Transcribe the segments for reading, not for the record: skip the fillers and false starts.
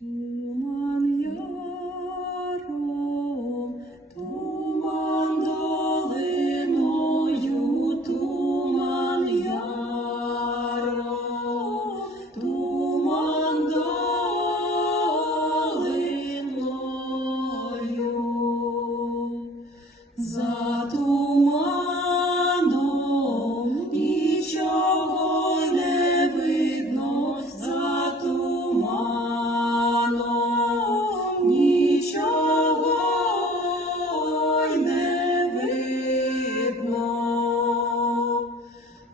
Туман яром, туман долиною, туман яром, туман долиною. За туманом нічого не видно, за туманом нічого не видно,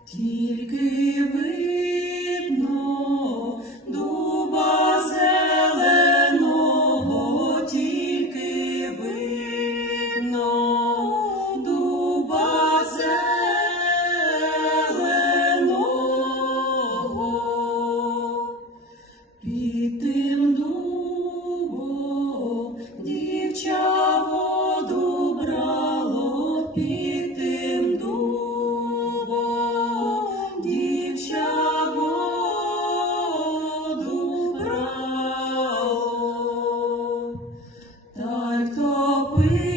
тільки видно дуба зеленого, тільки видно дуба зеленого. Під тим дубом дівча воду брало, під тим дубом дівча воду брало, та й втопило